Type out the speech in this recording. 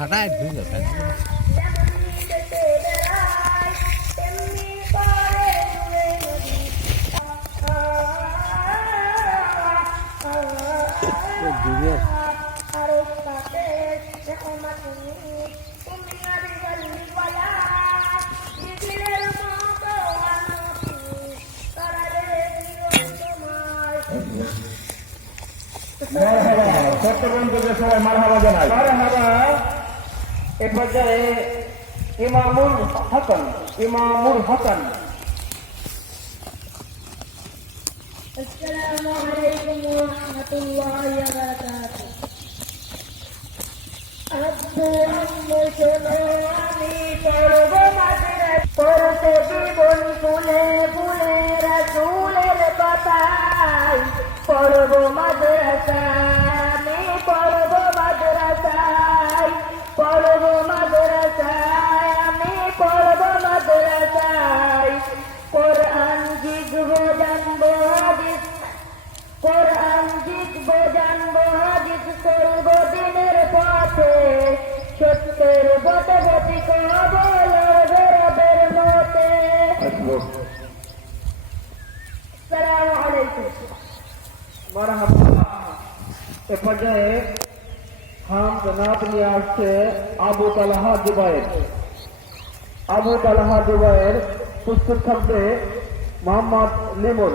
খাটায় ধুই যাবে চট্টগ্রামকে সবাই মারহাবা জানাই। মারহাবা। এ পর্যায়ে ইমামুল হাসান। আসসালামু আলাইকুম ওয়া রাহমাতুল্লাহি ওয়া বারাকাতুহু। আব্বু আম্মু শোনো আমি পড়ব মাদ্রাসা, পড়তে জীবন ফুলে ফুলে রাসূলের কথায়, পড়ব মাদ্রাসায় আমি পড়ব মাদ্রাসায়, পড়ব মাদ্রাসায় আমি পড়ব মাদ্রাসায়, কোরআন শিখবো জানবো হাদিস, কোরআন শিখবো জানবো হাদিস, চলবো দিনের পথে, সত্যের পথে গতি করব রবের মতে। আসসালামু আলাইকুম। মারহাবা। এ পর্যায়ে হামদ নাত নিয়ে আসছে আবু তালহা জুবায়ের। আবু তালহা জুবায়ের প্রস্তুত থাকবে মোহাম্মদ লিমন।